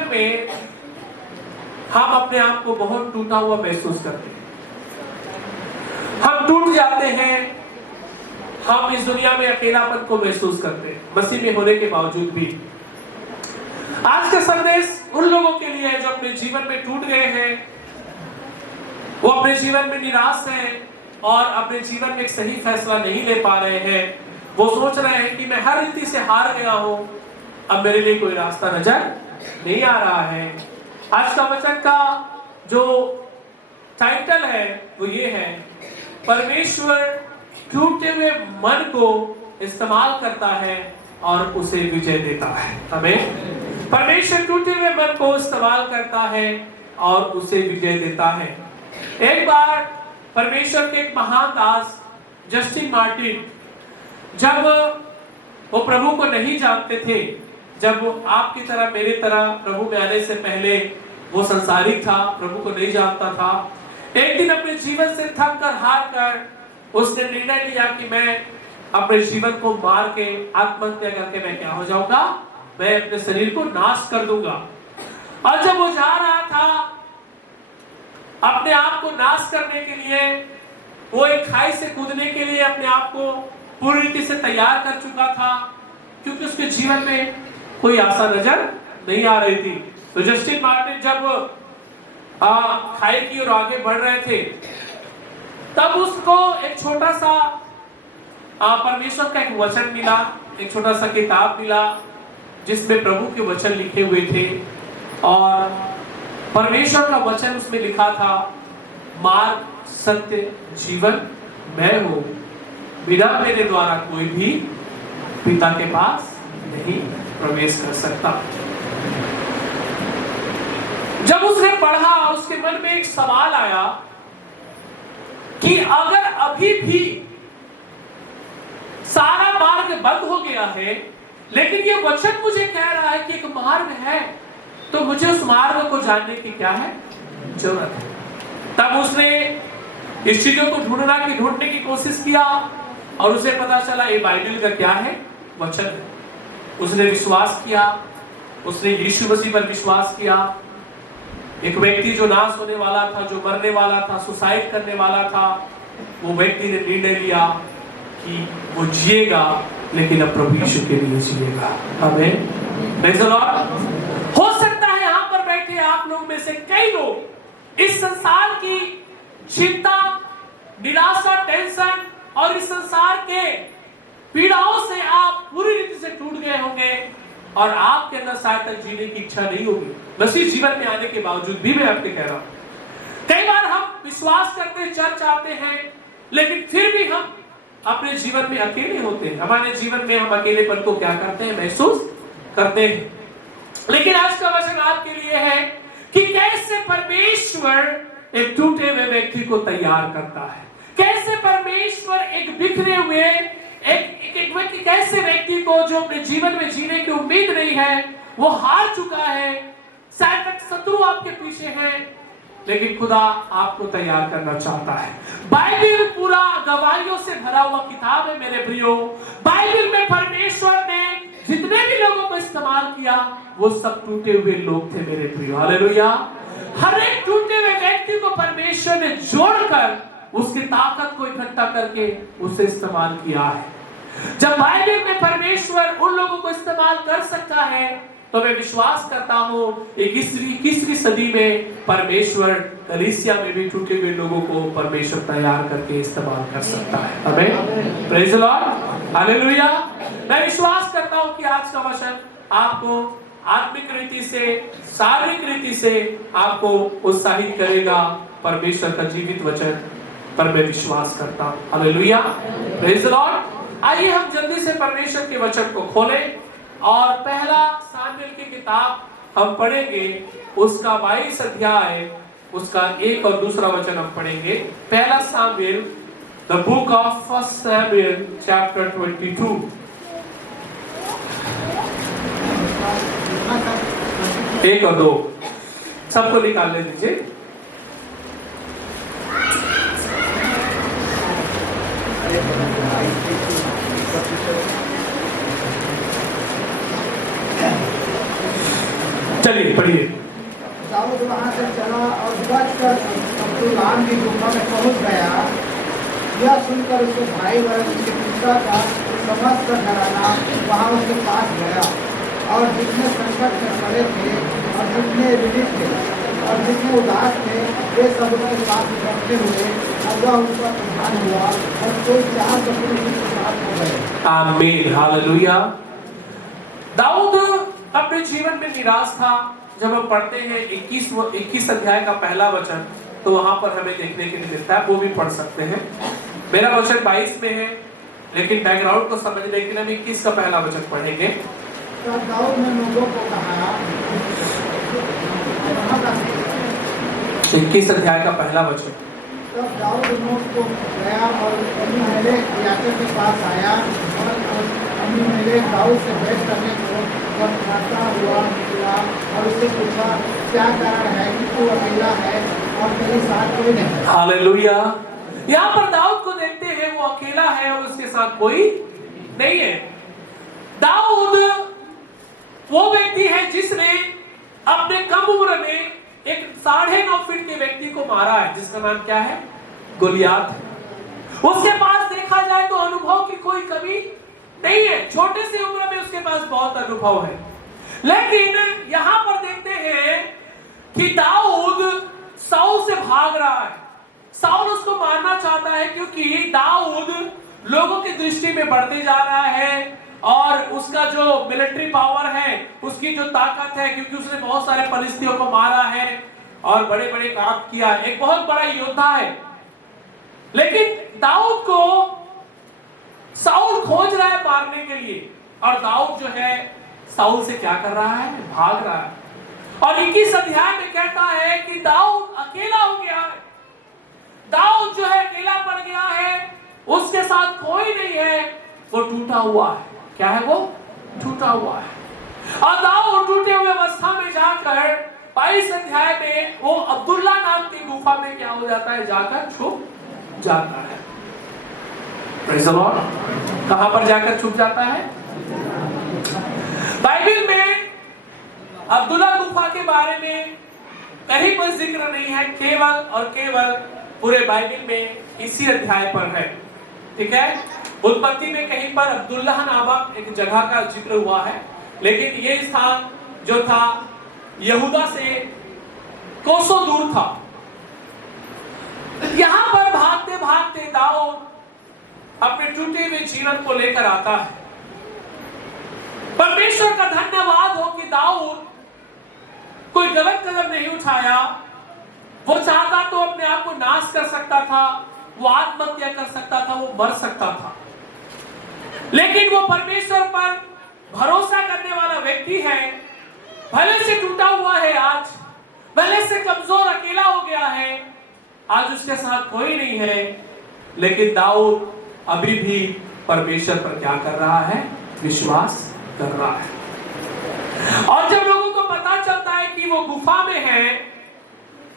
जीवन में हम अपने आप को बहुत टूटा हुआ महसूस करते हैं, हम टूट जाते हैं, हम इस दुनिया में अकेलापन को महसूस करते हैं मसीह में होने के बावजूद भी। आज का संदेश उन लोगों के लिए है जो अपने जीवन में टूट गए हैं, वो अपने जीवन में निराश हैं और अपने जीवन में एक सही फैसला नहीं ले पा रहे हैं। वो सोच रहे हैं कि मैं हर रीति से हार गया हूं, अब मेरे लिए कोई रास्ता नजर नहीं आ रहा है। आज का वचन का जो टाइटल है वो ये है, परमेश्वर टूटे हुए मन को इस्तेमाल करता है और उसे विजय देता है। हमें परमेश्वर टूटे हुए मन को इस्तेमाल करता है और उसे विजय देता है। एक बार परमेश्वर के एक महान दास जस्टिन मार्टिन, जब वो प्रभु को नहीं जानते थे, जब वो आपकी तरह मेरी तरह प्रभु में आने से पहले वो संसारिक था, प्रभु को नहीं जानता था, एक दिन अपने जीवन से थक कर हार कर उसने निर्णय लिया कि मैं अपने जीवन को मार के आत्महत्या करके मैं क्या हो जाऊंगा, मैं अपने शरीर को नाश कर दूंगा। और जब वो जा रहा था अपने आप को नाश करने के लिए, वो एक खाई से कूदने के लिए अपने आप को पूरी रीति से तैयार कर चुका था, क्योंकि उसके जीवन में कोई आशा नजर नहीं आ रही थी। तो जस्टिन मार्टिन जब खाई की ओर आगे बढ़ रहे थे, तब उसको एक छोटा सा परमेश्वर का एक वचन मिला, एक छोटा सा किताब मिला जिसमें प्रभु के वचन लिखे हुए थे। और परमेश्वर का वचन उसमें लिखा था, मार्ग सत्य जीवन मैं हूं, बिना मेरे द्वारा कोई भी पिता के पास नहीं प्रवेश कर सकता। जब उसने पढ़ा, उसके मन में एक सवाल आया कि अगर अभी भी सारा मार्ग बंद हो गया है, लेकिन ये वचन मुझे कह रहा है कि एक मार्ग है, तो मुझे उस मार्ग को जानने की क्या है जरूरत है। तब उसने इस चीजों को ढूंढने की कोशिश किया और उसे पता चला ये बाइबल का क्या है, वचन है। उसने विश्वास किया, उसने यीशु मसीह पर विश्वास किया। एक व्यक्ति जो नाश होने वाला था, जो मरने वाला था, सुसाइड करने वाला था, वो व्यक्ति ने निर्णय लिया कि वो जिएगा, लेकिन अब प्रभु यीशु के लिए जिएगा। आमीन, प्रेज़ द लॉर्ड। हो सकता है यहाँ पर बैठे आप लोग में से कई लोग इस संसार की चिंता, निराशा, टेंशन और इस संसार के पीड़ाओं से आप पूरी रीति से टूट गए होंगे और आपके अंदर शायद तक जीने की इच्छा नहीं होगी। मसीह जीवन में आने के बावजूद भी मैं आपको कह रहा हूं, कई बार हम विश्वास करते हैं, चर्च आते हैं, लेकिन फिर भी हम अपने जीवन में अकेले होते हैं। हमारे जीवन में हम अकेलेपन को क्या करते हैं, महसूस करते हैं। लेकिन आज का वचन आपके लिए है कि कैसे परमेश्वर एक टूटे हुए व्यक्ति को तैयार करता है, कैसे परमेश्वर एक बिखरे हुए एक व्यक्ति, कैसे व्यक्ति को जो अपने जीवन में जीने की उम्मीद नहीं है, वो हार चुका है, शायद तक शत्रु आपके पीछे है, लेकिन खुदा आपको तैयार करना चाहता है। बाइबल पूरा गवाहियों से भरा हुआ किताब है मेरे प्रियो। बाइबल में परमेश्वर ने जितने भी लोगों को इस्तेमाल किया, वो सब टूटे हुए लोग थे मेरे प्रियो। हालेलुया। हर एक टूटे हुए व्यक्ति को परमेश्वर ने जोड़कर उसकी ताकत को इकट्ठा करके उसे इस्तेमाल किया है। जब बाइबल में परमेश्वर उन लोगों को इस्तेमाल कर सकता है, तो मैं विश्वास करता हूं 21वीं सदी में परमेश्वर कलीसिया में भी टूटे हुए लोगों को परमेश्वर तैयार करके इस्तेमाल कर सकता है। आमीन, प्रेज़ द लॉर्ड, हालेलुया। मैं विश्वास करता हूं कि आज का वचन आपको आत्मिक रीति से, शारीरिक रीति से आपको उत्साहित करेगा। परमेश्वर का जीवित वचन पर मैं विश्वास करता हूं। Hallelujah, praise the Lord. आइए हम जल्दी से परमेश्वर के वचन को खोलें और पहला सामुएल की किताब हम पढ़ेंगे, उसका 22 अध्याय, उसका 1 और 2 वचन हम पढ़ेंगे। पहला Samuel, the book of first Samuel chapter 22। 1 और 2 सबको निकालने दीजिए। चलिए पढ़िए। दाऊद वहाँ से चला और बचकर अब्दुल्लाम की गुफा में पहुँच गया। यह सुनकर उसके भाई वर्ग उसके पिता का समस्त घराना वहाँ उसके पास गया, और जितने संकट में पड़े थे और जितने ऋणी थे और जितने उदास थे वे सब उसके साथ इकट्ठे हुए, और वह उनका प्रधान हुआ, और कोई 400 पुरुष उसके साथ हो गए। आमीन, हालेलुया। दाऊद अपने जीवन में निराश था। जब हम पढ़ते हैं 21 अध्याय का पहला वचन, तो वहां पर हमें देखने के लिए मिलता है, वो भी पढ़ सकते हैं। मेरा वचन 22 में है, लेकिन बैकग्राउंड को समझने के लिए हम 21 का पहला वचन पढ़ेंगे। तो दाऊद ने लोगों को कहा, 21 अध्याय का पहला वचन। तब दाऊद नोट को गया और अबीमेलेक याकूब के पास आया, और अबीमेलेक दाऊद से भेंट करने को खाता हुआ निकला और उससे पूछा, क्या कारण है कि तू अकेला है और तेरे साथ कोई नहीं? हालेलुया। यहाँ पर दाऊद को देखते हैं, वो अकेला है और उसके साथ कोई नहीं है। दाऊद वो व्यक्ति है जिसने अपने कम उम्र में एक 9.5 फीट के व्यक्ति को मारा है, जिसका नाम क्या है? गोलियात। उसके पास देखा जाए तो अनुभव की कोई कमी नहीं है, छोटे से उम्र में उसके पास बहुत अनुभव है। लेकिन यहां पर देखते हैं कि दाऊद साउल से भाग रहा है। साउल उसको मारना चाहता है, क्योंकि दाऊद लोगों की दृष्टि में बढ़ते जा रहा है, और उसका जो मिलिट्री पावर है, उसकी जो ताकत है, क्योंकि उसने बहुत सारे फलिस्तियों को मारा है और बड़े बड़े काम किया है, एक बहुत बड़ा योद्धा है। लेकिन दाऊद को साउल खोज रहा है मारने के लिए, और दाऊद जो है साउल से क्या कर रहा है? भाग रहा है। और 21 अध्याय में कहता है कि दाऊद अकेला हो गया है। दाऊद जो है अकेला पड़ गया है, उसके साथ कोई नहीं है, वो टूटा हुआ है। क्या है वो? टूटा हुआ है। और दाऊद टूटे हुए अवस्था में जाकर 22 अध्याय में वो अब्दुल्ला नाम की गुफा में क्या हो जाता है? जाकर छुप जाता है। Praise the Lord. कहां पर जाकर छुप जाता है? बाइबल में अब्दुल्ला गुफा के बारे में कहीं कोई जिक्र नहीं है, केवल और केवल पूरे बाइबल में इसी अध्याय पर है। ठीक है, उत्पत्ति में कहीं पर अब्दुल्ला नामक एक जगह का जिक्र हुआ है, लेकिन ये स्थान जो था यहूदा से कोसों दूर था। यहां पर भागते भागते दाऊद अपने टूटे हुए जीवन को लेकर आता है। परमेश्वर का धन्यवाद हो कि दाऊद कोई गलत कदम नहीं उठाया। वो चाहता तो अपने आप को नाश कर सकता था, वो आत्महत्या कर सकता था, वो मर सकता था, लेकिन वो परमेश्वर पर भरोसा करने वाला व्यक्ति है। भले से टूटा हुआ है आज, भले से कमजोर अकेला हो गया है, आज उसके साथ कोई नहीं है, लेकिन दाऊद अभी भी परमेश्वर पर क्या कर रहा है? विश्वास कर रहा है। और जब लोगों को पता चलता है कि वो गुफा में है,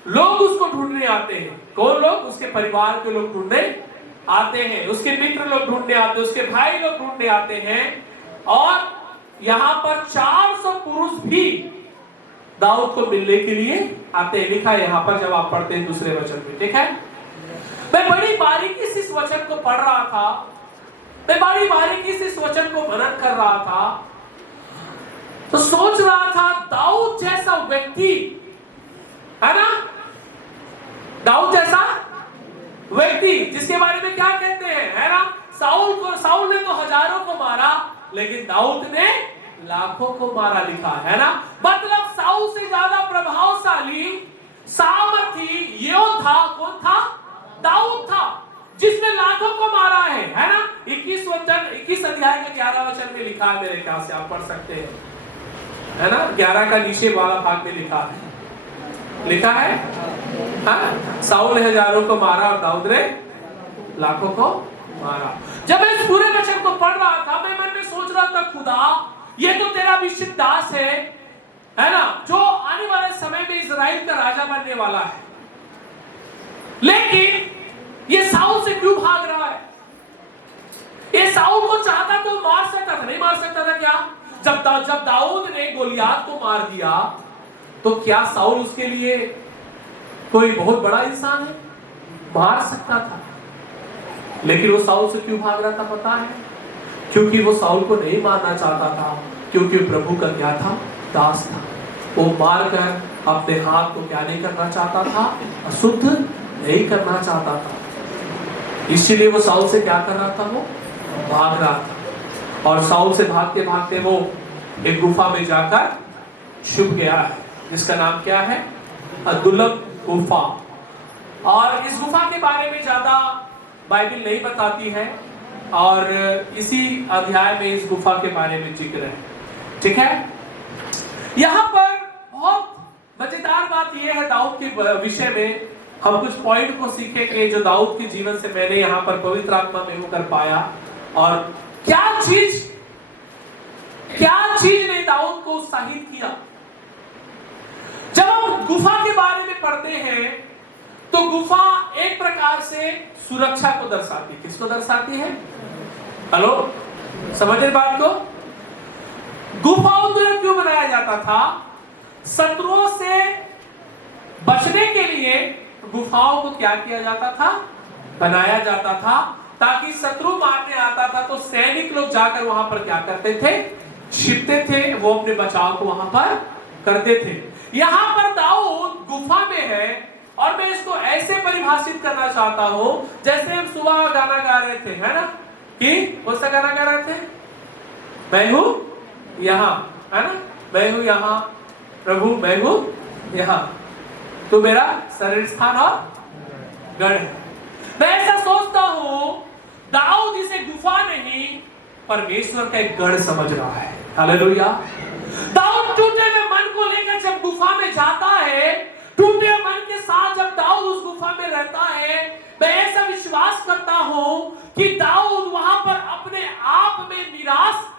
लोग उसको ढूंढने आते हैं। कौन लोग? उसके परिवार के लोग ढूंढने आते हैं, उसके मित्र लोग ढूंढने आते हैं, उसके भाई लोग ढूंढने आते हैं, और यहां पर 400 पुरुष भी दाऊद को मिलने के लिए आते हैं। लिखा है यहां पर, जब आप पढ़ते हैं दूसरे वचन में। ठीक है, मैं बड़ी बारीकी से इस वचन को पढ़ रहा था, मैं बड़ी बारीकी से इस वचन को मनन कर रहा था, तो सोच रहा था दाऊद जैसा व्यक्ति है ना, दाऊद जैसा व्यक्ति जिसके बारे में क्या कहते हैं, है ना, साउल ने तो हजारों को मारा, लेकिन दाऊद ने लाखों को मारा। लिखा है ना, मतलब साउल से ज्यादा प्रभावशाली सामर्थी योद्धा कौन था? दाऊद था, जिसने लाखों को मारा है ना। 21 अध्याय का 11 वचन में लिखा है, मेरे ख्याल से आप पढ़ सकते हैं, है ना। 11 का नीचे वाला भाग में लिखा है हाँ? साउल ने हजारों को मारा और दाऊद ने लाखों को मारा। जब मैं इस पूरे वचन को पढ़ रहा था, मैं मन में सोच रहा था, खुदा ये तो तेरा अभिषिक्त दास है ना, जो आने वाले समय में इजराइल का राजा बनने वाला है, लेकिन ये साउल से क्यों भाग रहा है? ये साउल को चाहता तो मार सकता था, नहीं मार सकता था क्या? जब दाऊद ने गोलियात को मार दिया, तो क्या साउल उसके लिए कोई बहुत बड़ा इंसान है? मार सकता था, लेकिन वो साउल से क्यों भाग रहा था पता है? क्योंकि वो साउल को नहीं मारना चाहता था, क्योंकि प्रभु का क्या था? दास था। वो मारकर अपने हाथ को क्या नहीं करना चाहता था? अशुद्ध नहीं करना चाहता था। इसीलिए वो साउल से क्या कर रहा था? वो भाग रहा था। और साउल से भागते भागते वो एक गुफा में जाकर छुप गया है, जिसका नाम क्या है? अदुल्लम गुफा। और इस गुफा के बारे में ज्यादा बाइबल नहीं बताती है, और इसी अध्याय में इस गुफा के बारे में जिक्र है। ठीक है, यहाँ पर बहुत मजेदार बात यह है दाऊद के विषय में हम कुछ पॉइंट को सीखेंगे जो दाऊद के जीवन से मैंने यहाँ पर पवित्र आत्मा में होकर पाया। और क्या चीज ने दाऊद को उत्साहित किया? जब हम गुफा के बारे में पढ़ते हैं तो गुफा एक प्रकार से सुरक्षा को दर्शाती है। किसको दर्शाती है? हेलो, समझे बात को? गुफाओं को क्यों बनाया जाता था? शत्रुओं से बचने के लिए गुफाओं को क्या किया जाता था? बनाया जाता था, ताकि शत्रु मारने आता था तो सैनिक लोग जाकर वहां पर क्या करते थे? छिपते थे, वो अपने बचाव को वहां पर करते थे। यहां पर दाऊद गुफा में है, और मैं इसको ऐसे परिभाषित करना चाहता हूं जैसे हम सुबह गाना गा रहे थे, है ना? कि कौन सा गाना गा रहे थे? मैं हूं यहां, है ना? मैं हूं यहां प्रभु, मैं हूं यहां, तो मेरा शरीर स्थान और गढ़ है। मैं ऐसा सोचता हूं दाऊद इसे गुफा नहीं परमेश्वर का एक गढ़ समझ रहा है। हालेलुया। दाऊद टूटे हुए मन को लेकर जब गुफा में जाता है, टूटे हुए मन के साथ जब दाऊद उस गुफा में रहता है, मैं ऐसा विश्वास करता हूं कि दाऊद वहां पर अपने आप में निराश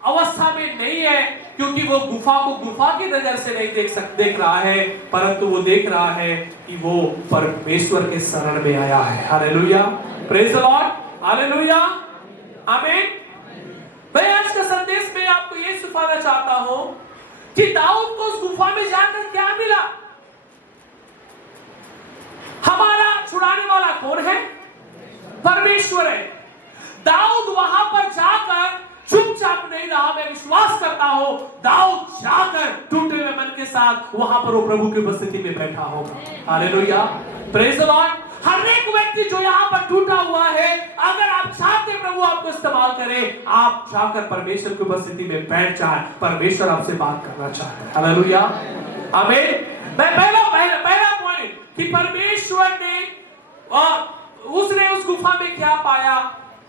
अवस्था में नहीं है, क्योंकि वो गुफा को गुफा की नजर से नहीं देख रहा है, परंतु वो देख रहा है कि वो परमेश्वर के शरण में आया है। Hallelujah, praise the Lord, hallelujah, आमीन। मैं आज का संदेश में आपको ये सिखाना चाहता हूं कि दाऊद को उस गुफा में जाकर क्या मिला? हमारा छुड़ाने वाला कौन है? परमेश्वर है। दाऊद वहां पर जाकर चुपचाप नहीं रहा। मैं विश्वास करता हूं दाऊद जाकर टूटे हुए मन के साथ वहां पर वो प्रभु की उपस्थिति में बैठा होगा। Hallelujah, praise the Lord. हर एक व्यक्ति जो यहाँ पर टूटा हुआ है, अगर आप चाहते प्रभु आपको इस्तेमाल करे, आप जाकर परमेश्वर की उपस्थिति में बैठ जाए। परमेश्वर आपसे बात करना चाहता है। हालेलुया, आमीन। मैं पहला पॉइंट कि परमेश्वर ने उसने उस गुफा में क्या पाया,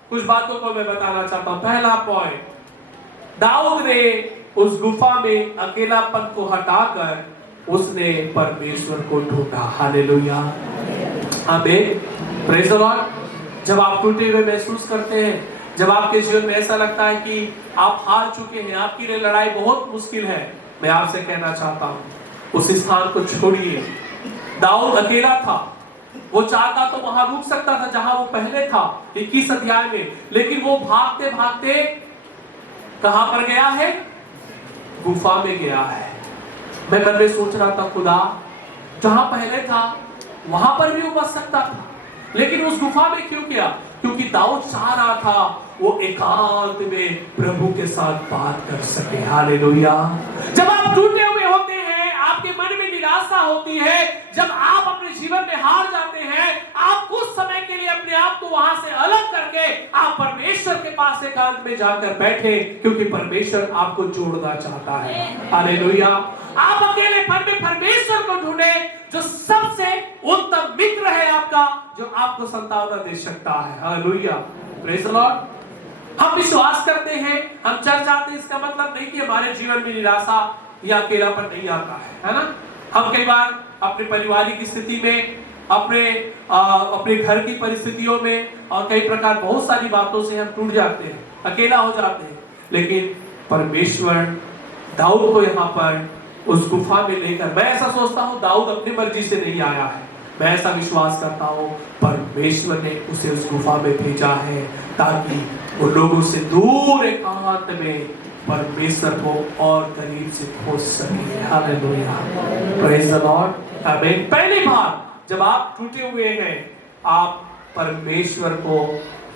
कुछ बातों को मैं बताना चाहता हूं। पहला पॉइंट, दाऊद ने उस गुफा में अकेलापन को हटाकर उसने परमेश्वर को ढूंढा। हालेलुया, आमीन, प्रेज द लॉर्ड। जब आप टूटे हुए महसूस करते हैं, जब आपके जीवन में ऐसा लगता है कि आप हार चुके हैं, आपकी लिए लड़ाई बहुत मुश्किल है, मैं आपसे कहना चाहता हूं उस स्थान को छोड़िए। दाऊद अकेला था, वो चाहता तो वहां रुक सकता था जहां वो पहले था 21 अध्याय में, लेकिन वो भागते भागते कहां पर गया है? गुफा में गया है। मैं मन में सोच रहा था खुदा जहां पहले था वहां पर भी वो बच सकता था, लेकिन उस गुफा में क्यों गया? क्योंकि दाऊद चाह रहा था वो एकांत में प्रभु के साथ बात कर सके। हालेलुया। जब आप टूटे हुए होते हैं, आपके मन में निराशा होती है, जब आप अपने जीवन में हार जाते हैं, आप कुछ समय के लिए अपने आप को वहां से अलग करके आप परमेश्वर के पास एकांत में जाकर बैठे, क्योंकि परमेश्वर आपको जोड़ना चाहता है। हालेलुया। आप अकेलेपन में परमेश्वर को ढूंढे, जो सबसे उत्तम मित्र है आपका, जो आपको संतावना दे सकता है। Hallelujah, praise the Lord. हम विश्वास करते हैं, हम चर्च आते हैं, इसका मतलब नहीं कि हमारे जीवन में निराशा या अकेलापन नहीं आता है ना? हम कई बार अपने पारिवारिक स्थिति में, अपने घर की परिस्थितियों में और कई प्रकार बहुत सारी बातों से हम टूट जाते हैं, अकेला हो जाते हैं, लेकिन परमेश्वर दाऊद को यहाँ पर उस गुफा में लेकर, मैं ऐसा सोचता हूँ दाऊद अपनी मर्जी से नहीं आया है, मैं ऐसा विश्वास करता हूँ परमेश्वर ने उसे उस गुफा में भेजा है ताकि वो लोगों से दूर एकांत में परमेश्वर को और करीब से खोज सके। हालेलुया, प्रेज द लॉर्ड, आमीन। पहली बार जब आप टूटे हुए हैं, आप परमेश्वर को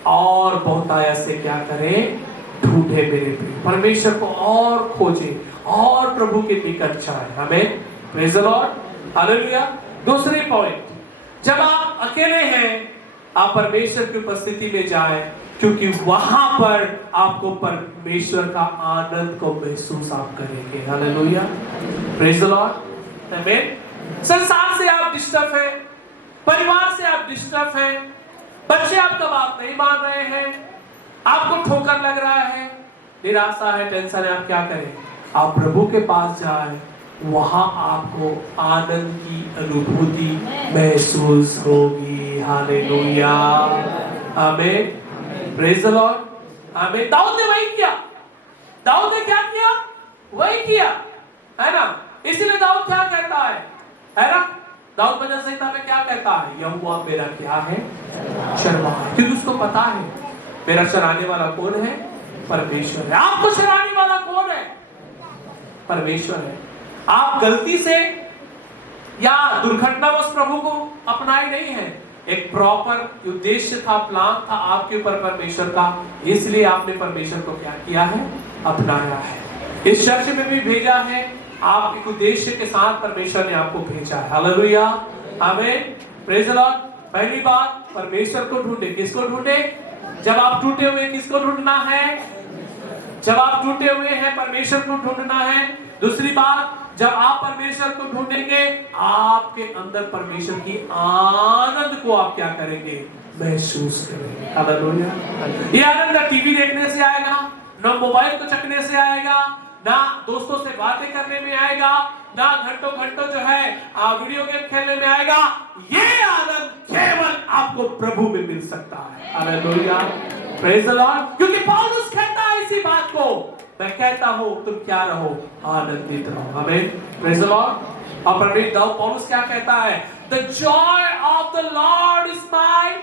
और बहुतायत से क्या करें, ढूंढे मेरे प्रिय, परमेश्वर को और खोजे और प्रभु के निकट जाए। आमीन, प्रेज द लॉर्ड, हालेलुया। दूसरे पॉइंट, जब आप अकेले हैं, आप परमेश्वर की उपस्थिति में जाएं, क्योंकि वहां पर आपको परमेश्वर का आनंद को महसूस आप करेंगे। हालेलुया, प्रेज द लॉर्ड, आमीन। संसार से आप डिस्टर्ब हैं, परिवार से आप डिस्टर्ब हैं, बच्चे आपका बात नहीं मान रहे हैं, आपको ठोकर लग रहा है, निराशा है, टेंशन है, आप क्या करें? आप प्रभु के पास जाएं, वहां आपको आनंद की अनुभूति महसूस होगी। हालेलुया, आमीन, प्रेज द लॉर्ड, आमीन। दाऊद ने वही किया। दाऊद ने क्या किया? वही किया, है ना? इसीलिए दाऊद क्या कहता है ना? दाऊद भजन संहिता में क्या कहता है? यहोवा मेरा क्या है? चरवाहा। क्योंकि उसको पता है मेरा चराने वाला कौन है? परमेश्वर है। आपको चराने वाला कौन है? परमेश्वर है। आप गलती से या दुर्घटनावश प्रभु को अपनाए नहीं है, एक प्रॉपर उद्देश्य था, प्लान था आपके ऊपर परमेश्वर का, इसलिए आपने परमेश्वर को क्या किया है? अपनाया है। इस चर्च में भी भेजा है, आप एक उद्देश्य के साथ परमेश्वर ने आपको भेजा है। हालेलुया, आमीन, प्रेज द लॉर्ड। पहली बात, परमेश्वर को ढूंढे। किसको ढूंढे? जब आप टूटे हुए, किसको ढूंढना है? जब आप टूटे हुए हैं, परमेश्वर को ढूंढना है। दूसरी बात, जब आप परमेश्वर को ढूंढेंगे, आपके अंदर परमेश्वर की आनंद को आप क्या करेंगे? महसूस करेंगे। हालेलुया। ये आनंद ना टीवी देखने से आएगा, ना मोबाइल को चखने से आएगा, ना दोस्तों से बातें करने में आएगा, ना घंटों घंटों जो है वीडियो गेम खेलने में आएगा। ये आनंद केवल आपको प्रभु में मिल सकता है। Hallelujah, praise the Lord. क्योंकि पौलुस कहता है इसी बात को, मैं कहता हूं तुम क्या रहो? आनंदित रहो। आमीन, प्रेज द लॉर्ड। और परमेश्वर दाऊद पौलुस क्या कहता है? The Joy of the Lord is my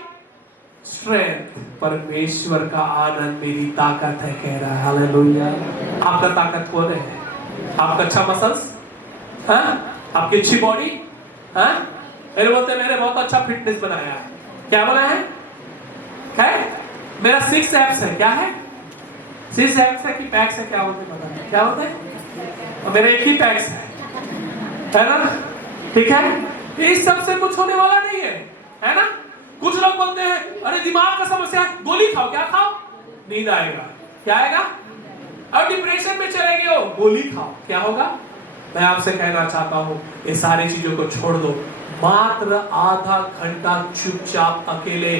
strength. परमेश्वर का आनंद मेरी ताकत है, कह रहा है। हालेलुया। आपका ताकत कौन है? आपका अच्छा मसल्स, आपकी अच्छी बॉडी, मेरे बोलते मेरे बहुत अच्छा फिटनेस बनाया है। क्या बोला है? मेरा 6 एब्स है। क्या है? 6 एब्स है कि पैक्स है? क्या बोलते पता नहीं क्या होता है। और मेरा एक ही पैक्स है ना? ठीक है, इस सबसे कुछ होने वाला नहीं है ना? कुछ लोग बोलते हैं अरे दिमाग का समस्या, गोली खाओ। क्या खाओ? नींद आएगा। क्या आएगा? और डिप्रेशन में चले गए हो, गोली खाओ, क्या होगा? मैं आपसे कहना चाहता हूं, ये सारी चीजों को छोड़ दो। मात्र आधा घंटा चुपचाप अकेले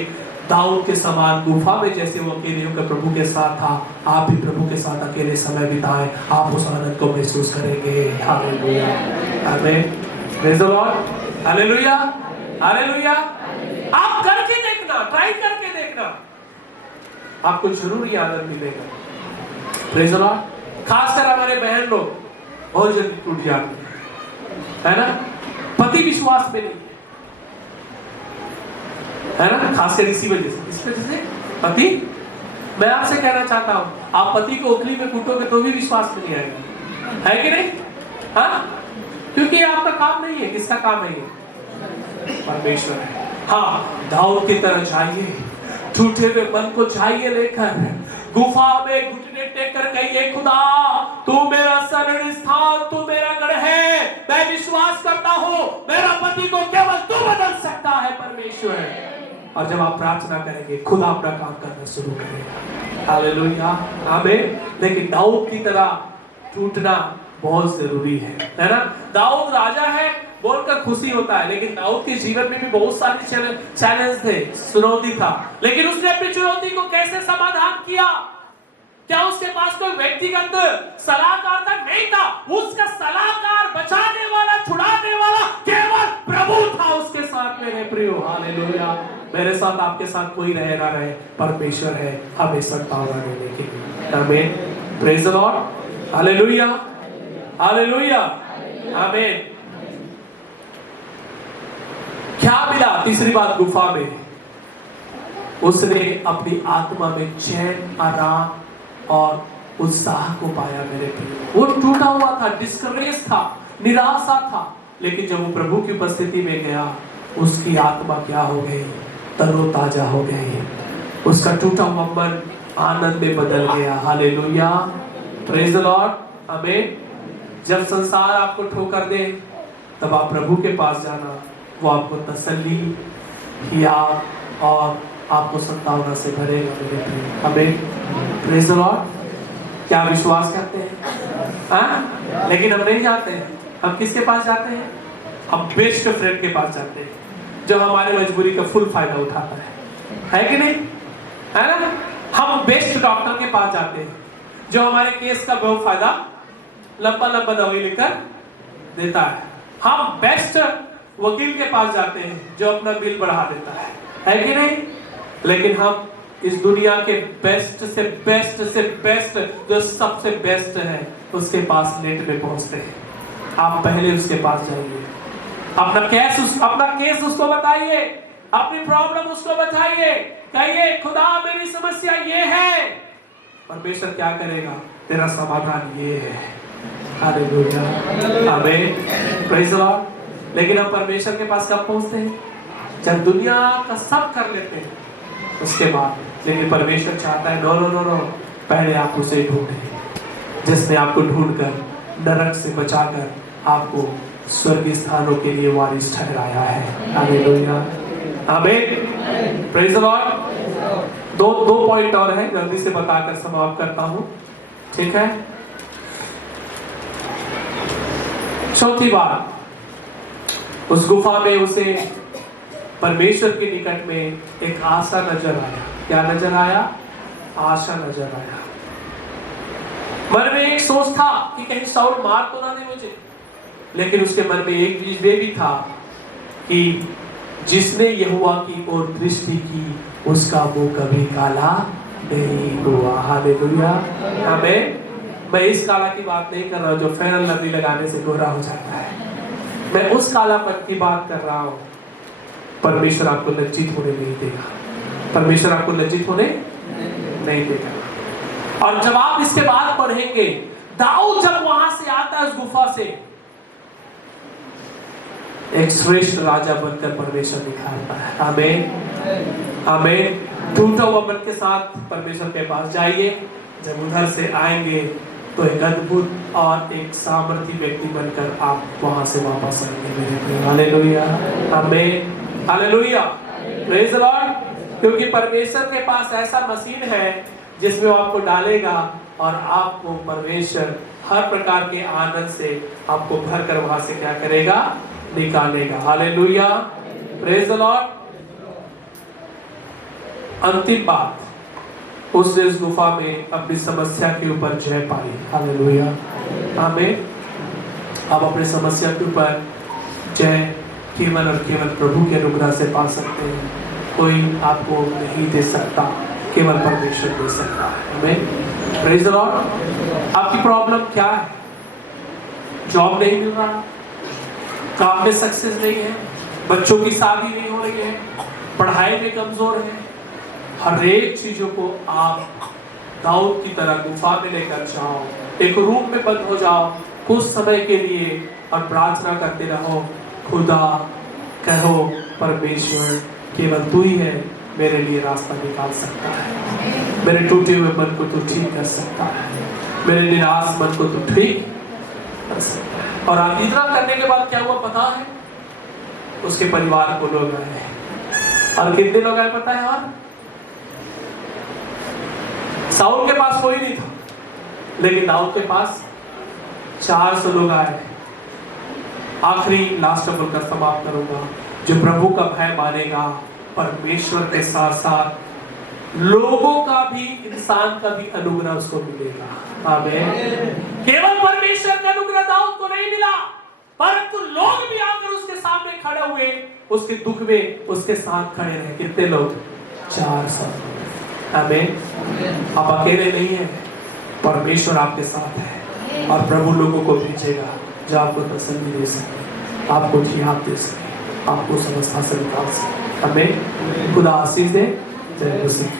दाऊद के समान गुफा में, जैसे वो अकेले होकर प्रभु के साथ था, आप भी प्रभु के साथ अकेले समय बिताएं, आप उस आनंद को महसूस करेंगे। हालेलुया, आमीन, praise the Lord, hallelujah, hallelujah. आप करके देखना, ट्राई करके देखना, आपको जरूर ये आनंद मिलेगा। Praise the Lord. खासकर हमारे बहन लोग बहुत जल्दी टूट जाते हैं, है ना? पति विश्वास में नहीं है ना, खासकर इसी वजह से। इस वजह से पति, मैं आपसे कहना चाहता हूं, आप पति को उखली में कूटोगे तो भी विश्वास में नहीं आएगा, है कि नहीं? हाँ, क्योंकि ये आपका काम नहीं है। किसका काम है? ये परमेश्वर है। हाँ, दाऊद की तरह जाइए, टूटे हुए मन को जाइए लेकर, गुफा में घुटने टेक कर कहिए, खुदा तू मेरा शरण स्थान, तू मेरा गढ़ है, मैं विश्वास करता हूँ मेरा पति को केवल तू बदल सकता है, परमेश्वर। और जब आप प्रार्थना करेंगे, खुदा अपना काम करना शुरू करेगा। हालेलुया, आमीन। लेकिन दाऊद की तरह टूटना बहुत जरूरी है ना? दाऊद राजा है बोलकर खुशी होता है, लेकिन दाऊद के जीवन में भी बहुत सारी चैलेंज थे, चुनौती था, लेकिन उसने अपनी चुनौती को कैसे समाधान किया? क्या उसके पास कोई व्यक्तिगत सलाहकार तक नहीं था? उसका सलाहकार, बचाने वाला, छुड़ाने वाला केवल प्रभु था उसके साथ। मेरे प्रियो, हालेलुया। मेरे साथ, आपके साथ कोई रहे ना रहे, परमेश्वर है हमेशा तावड़ा देने के लिए। आमीन, praise the Lord, hallelujah, hallelujah, आमीन। क्या मिला? तीसरी बात, गुफा में उसने अपनी आत्मा में चैन, आराम और उत्साह को पाया मेरे प्रिय। वो टूटा हुआ था, डिस्करेज था, निराशा था, लेकिन जब वो प्रभु की उपस्थिति में गया, उसकी आत्मा क्या हो गई? तरोताजा हो गई। उसका टूटा हुआ मन आनंद में बदल गया। हालेलुया, प्रेज द लॉर्ड, आमीन। जब संसार आपको ठोकर दे, तब आप प्रभु के पास जाना, वो आपको तसल्ली, हियाव और आपको संतावना से भरेगा मेरे प्रिय। आमीन, प्रेज द लॉर्ड। क्या विश्वास करते हैं? लेकिन हम नहीं जाते हैं। हम किसके पास जाते हैं? हम बेस्ट फ्रेंड के पास जाते हैं, जो हमारे मजबूरी का फुल फायदा उठाता है कि नहीं? है ना? हम बेस्ट डॉक्टर के पास जाते हैं, जो हमारे केस का बहुत फायदा लंबा लंबा दवाई लिखकर देता है। हम बेस्ट वकील के पास जाते हैं, जो अपना बिल बढ़ा देता है कि नहीं? लेकिन हम इस दुनिया के बेस्ट से बेस्ट जो सबसे बेस्ट है, उसके पास नेट में पहुंचते हैं। आप पहले उसके पास जाइए, अपना केस उसको बताइए, अपनी प्रॉब्लम उसको बताइए, कहिए खुदा मेरी समस्या ये है। परमेश्वर क्या करेगा? तेरा समाधान ये है। हालेलुया, आमीन, प्रेज द लॉर्ड। लेकिन हम परमेश्वर के पास कब पहुंचते हैं? जब दुनिया का सब कर लेते हैं, उसके बाद। लेकिन परमेश्वर चाहता है, नो नो नो नो, पहले आप उसे ढूंढें, जिसने आपको ढूंढकर नरक से बचाकर आपको स्वर्गीय स्थानों के लिए वारिस ठहराया है। हालेलुया, आमीन, प्रेज द लॉर्ड। दो पॉइंट और है, जल्दी से बताकर समाप्त करता हूं, ठीक है? चौथी बात, उस गुफा में उसे परमेश्वर के निकट में एक आशा नजर आया। क्या नजर आया? आशा नजर आया। मन में एक सोच था कि कहीं शाऊल मार तो ना दे मुझे, लेकिन उसके मन में एक चीज वे भी था कि जिसने यहोवा की ओर दृष्टि की, उसका मुंह कभी काला नहीं हुआ। हालेलुया, आमीन। मैं इस काला की बात नहीं कर रहा हूं जो फेयर एंड लवली लगाने से गोरा हो जाता है। मैं उस कालापन की बात कर रहा हूं। परमेश्वर आपको लज्जित होने नहीं देगा। परमेश्वर आपको लज्जित होने नहीं देगा। और जब आप इसके बाद पढ़ेंगे, दाऊद जब वहां से आता है उस गुफा से, एक श्रेष्ठ राजा बनकर परमेश्वर दिखाता है। आमीन, आमीन। टूटा हुआ मन के साथ परमेश्वर के पास जाइए। जब उधर से आएंगे तो एक अद्भुत और एक सामर्थी व्यक्ति बनकर आप वहां से वापस आएंगे मेरे प्रिय। हालेलुया, आमीन, हालेलुया, प्रेज द लॉर्ड। क्योंकि परमेश्वर के पास ऐसा मशीन है जिसमें वो आपको डालेगा और आपको परमेश्वर हर प्रकार के आनंद से आपको भर कर वहां से क्या करेगा? निकालेगा। Hallelujah, praise the Lord. अंतिम बात, उसने इस गुफा में अपनी समस्या के ऊपर जय पाई। हालेलुया, आमीन। आप अपनी समस्या के ऊपर जय केवल और केवल प्रभु के अनुग्रह से पा सकते हैं। कोई आपको नहीं दे सकता, केवल परमेश्वर दे सकता है। आमीन, प्रेज द लॉर्ड। आपकी प्रॉब्लम क्या है? जॉब नहीं मिल रहा, काम में सक्सेस नहीं है, बच्चों की शादी नहीं हो रही है, पढ़ाई में कमजोर है, हर एक चीजों को आप दाऊद की तरह गुफा में लेकर जाओ, एक रूम में बंद हो जाओ कुछ समय के लिए और प्रार्थना करते रहो। खुदा कहो, परमेश्वर केवल तू ही है मेरे लिए रास्ता निकाल सकता है। मेरे टूटे हुए मन को तू ठीक कर सकता है, मेरे निराश मन को तू ठीक कर सकता है। और आराधना करने के बाद क्या हुआ पता है? उसके परिवार को लोग आए। और कितने लोग आए पता है? और साउल के पास कोई नहीं था, लेकिन दाऊद के पास 400 लोग आए। आखिरी लास्ट बोलकर समाप्त करूंगा, जो प्रभु का भय मानेगा, परमेश्वर के साथ साथ लोगों का भी, इंसान का भी अनुग्रह उसको मिलेगा। आमीन। केवल परमेश्वर का अनुग्रह दाऊद को नहीं मिला, परंतु लोग भी आकर उसके सामने खड़े हुए, उसके दुख में उसके साथ खड़े रहे। कितने लोग? 400। आमीन। आप अकेले नहीं हैं, परमेश्वर आपके साथ है और प्रभु लोगों को भेजेगा जो आपको तसल्ली दे सके, आपको जिहाद दे सके, आपको समस्या से निकाल सके। आमीन। खुदा आशीष दे। जय मसीह।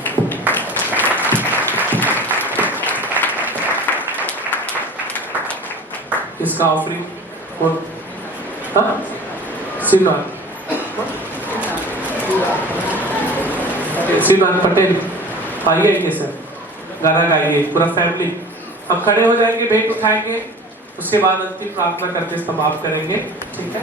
इसका ऑफरिंग कौन? हाँ, सिलवान पटेल आइए सर, गाना गाइए पूरा फैमिली। हम खड़े हो जाएंगे, भेंट उठाएंगे, उसके बाद अंतिम प्रार्थना करके समाप्त करेंगे, ठीक है।